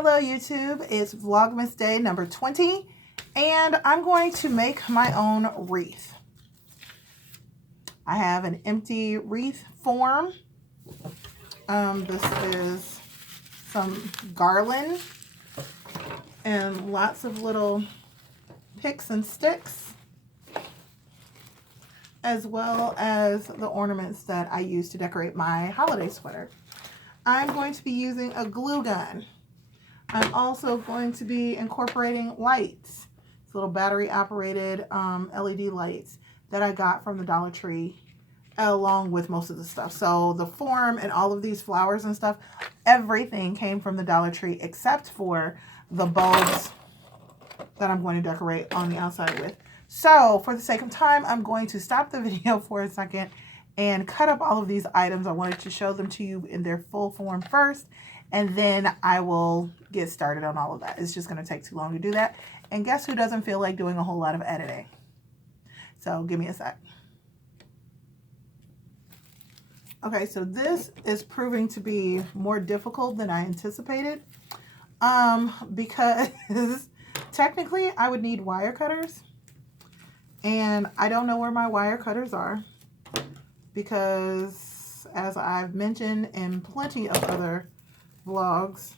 Hello YouTube, it's Vlogmas day number 20 and I'm going to make my own wreath. I have an empty wreath form. This is some garland and lots of little picks and sticks, as well as the ornaments that I use to decorate my holiday sweater. I'm going to be using a glue gun. I'm also going to be incorporating lights. It's little battery operated LED lights that I got from the Dollar Tree along with most of the stuff. So the form and all of these flowers and stuff, everything came from the Dollar Tree except for the bulbs that I'm going to decorate on the outside with. So for the sake of time, I'm going to stop the video for a second and cut up all of these items. I wanted to show them to you in their full form first, and then I will get started on all of that. It's just going to take too long to do that. And guess who doesn't feel like doing a whole lot of editing? So give me a sec. Okay, so this is proving to be more difficult than I anticipated. Because technically I would need wire cutters. And I don't know where my wire cutters are. Because as I've mentioned in plenty of other vlogs,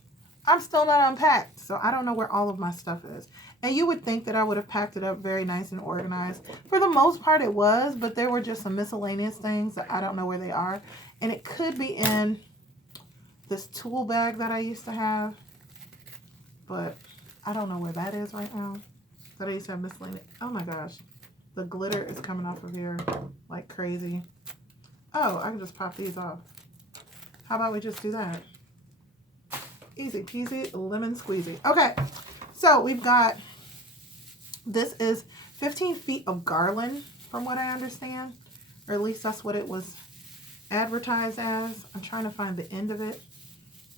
I'm still not unpacked, so I don't know where all of my stuff is. And you would think that I would have packed it up very nice and organized. For the most part it was, but there were just some miscellaneous things that I don't know where they are. And it could be in this tool bag that I used to have, but I don't know where that is right now. That I used to have miscellaneous. Oh my gosh, the glitter is coming off of here like crazy. Oh, I can just pop these off. How about we just do that? Easy peasy, lemon squeezy. Okay, so we've got, this is 15 feet of garland from what I understand, or at least that's what it was advertised as. I'm trying to find the end of it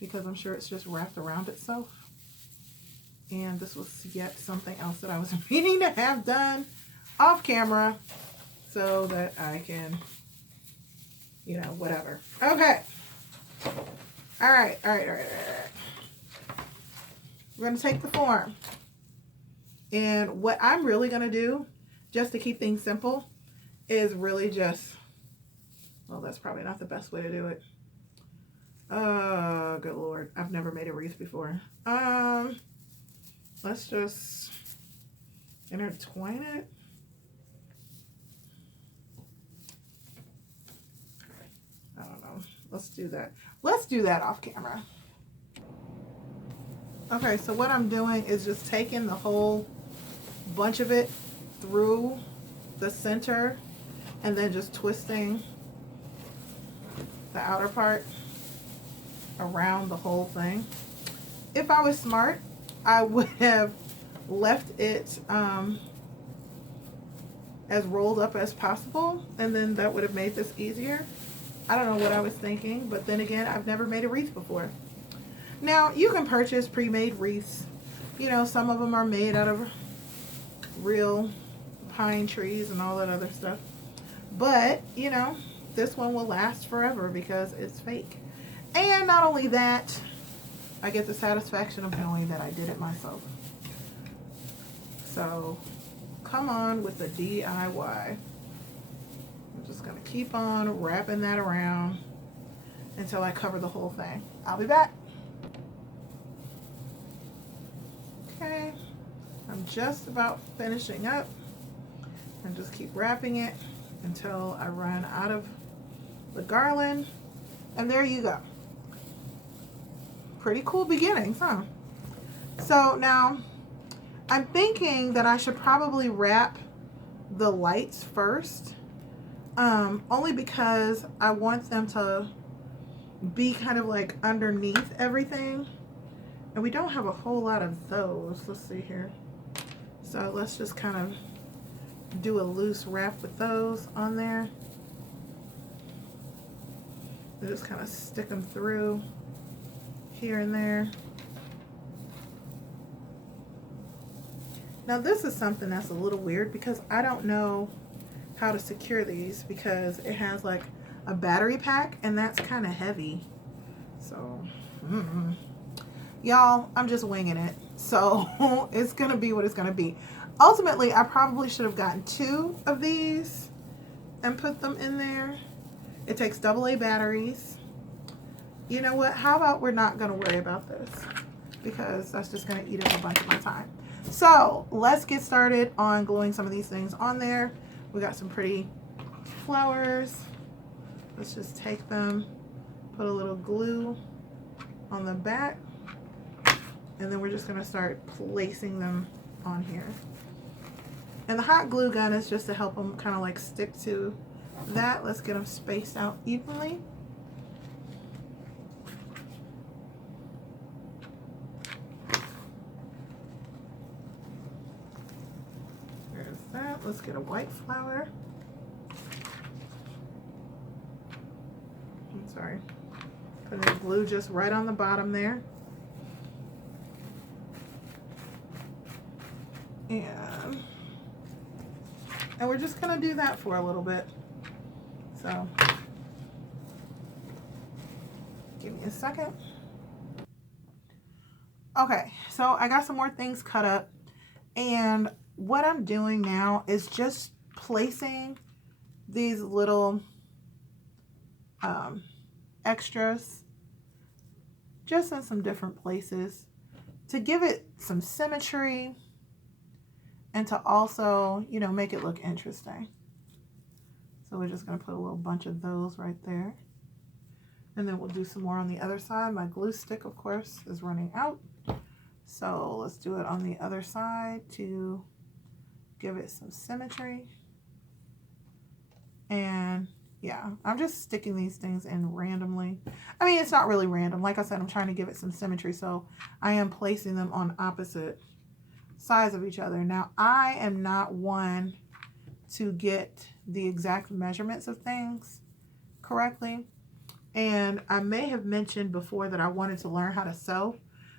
because I'm sure it's just wrapped around itself. And this was yet something else that I was meaning to have done off camera so that I can, you know, whatever. Okay. All right. We're going to take the form. And what I'm really going to do, just to keep things simple, is really just, well, that's probably not the best way to do it. Oh, good Lord. I've never made a wreath before. Let's just intertwine it. I don't know. Let's do that. Let's do that off camera. Okay, so what I'm doing is just taking the whole bunch of it through the center and then just twisting the outer part around the whole thing. If I was smart, I would have left it as rolled up as possible, and then that would have made this easier. I don't know what I was thinking, but then again, I've never made a wreath before. Now, you can purchase pre-made wreaths. You know, some of them are made out of real pine trees and all that other stuff. But, you know, this one will last forever because it's fake. And not only that, I get the satisfaction of knowing that I did it myself. So, come on with the DIY. I'm just going to keep on wrapping that around until I cover the whole thing. I'll be back. Okay, I'm just about finishing up, and just keep wrapping it until I run out of the garland, and there you go. Pretty cool beginnings, huh? So now I'm thinking that I should probably wrap the lights first, only because I want them to be kind of like underneath everything. And we don't have a whole lot of those. Let's see here. So let's just kind of do a loose wrap with those on there. And just kind of stick them through here and there. Now this is something that's a little weird because I don't know how to secure these because it has like a battery pack and that's kind of heavy. So, Y'all, I'm just winging it. So it's going to be what it's going to be. Ultimately, I probably should have gotten 2 of these and put them in there. It takes AA batteries. You know what? How about we're not going to worry about this, because that's just going to eat up a bunch of my time. So let's get started on gluing some of these things on there. We got some pretty flowers. Let's just take them, put a little glue on the back, and then we're just going to start placing them on here. And the hot glue gun is just to help them kind of like stick to that. Let's get them spaced out evenly. There's that. Let's get a white flower. I'm sorry. Putting the glue just right on the bottom there. And we're just going to do that for a little bit. So, give me a second. Okay, so I got some more things cut up. And what I'm doing now is just placing these little extras just in some different places to give it some symmetry and to also, you know, make it look interesting. So we're just going to put a little bunch of those right there. And then we'll do some more on the other side. My glue stick, of course, is running out. So let's do it on the other side to give it some symmetry. And yeah, I'm just sticking these things in randomly. I mean, it's not really random. Like I said, I'm trying to give it some symmetry. So I am placing them on opposite sides of each other. Now, I am not one to get the exact measurements of things correctly. And I may have mentioned before that I wanted to learn how to sew.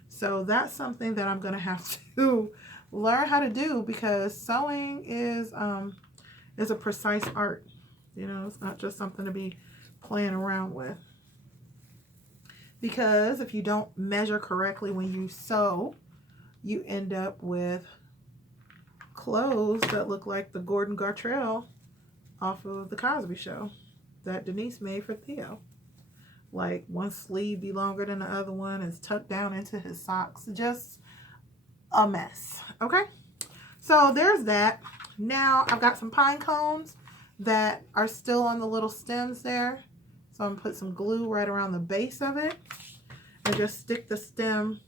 So that's something that I'm going to have to learn how to do, because sewing is a precise art. You know, it's not just something to be playing around with. Because if you don't measure correctly when you sew, you end up with clothes that look like the Gordon Gartrell off of The Cosby Show that Denise made for Theo. Like, one sleeve be longer than the other one, is tucked down into his socks. Just a mess. Okay, so there's that. Now I've got some pine cones that are still on the little stems there. So I'm going to put some glue right around the base of it and just stick the stem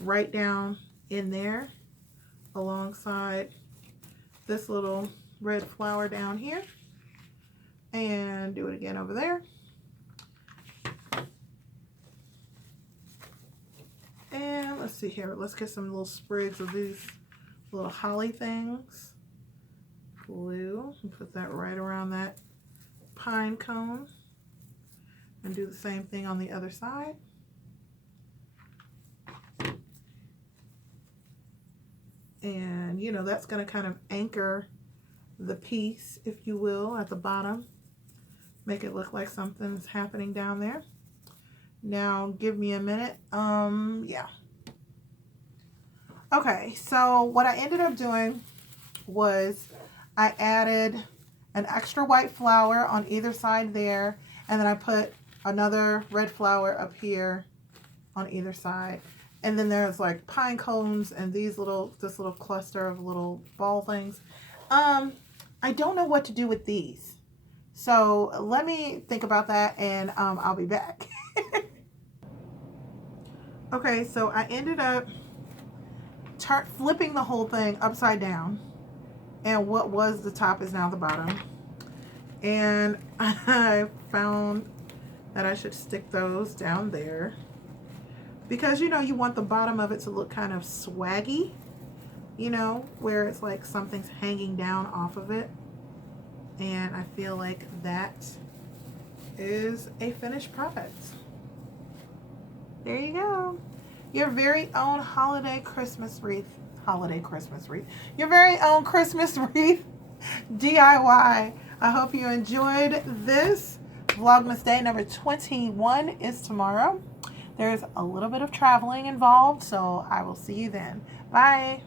right down in there alongside this little red flower down here, and do it again over there. And let's see here, let's get some little sprigs of these little holly things. Glue and put that right around that pine cone, and do the same thing on the other side. And, you know, that's going to kind of anchor the piece, if you will, at the bottom. Make it look like something's happening down there. Now, give me a minute. Yeah. Okay, so what I ended up doing was I added an extra white flower on either side there. And then I put another red flower up here on either side. And then there's like pine cones and this little cluster of little ball things. I don't know what to do with these. So let me think about that, and I'll be back. Okay, so I ended up flipping the whole thing upside down. And what was the top is now the bottom. And I found that I should stick those down there. Because, you know, you want the bottom of it to look kind of swaggy, you know, where it's like something's hanging down off of it. And I feel like that is a finished product. There you go. Your very own holiday Christmas wreath. Holiday Christmas wreath. Your very own Christmas wreath DIY. I hope you enjoyed this. Vlogmas day number 21 is tomorrow. There's a little bit of traveling involved, so I will see you then. Bye.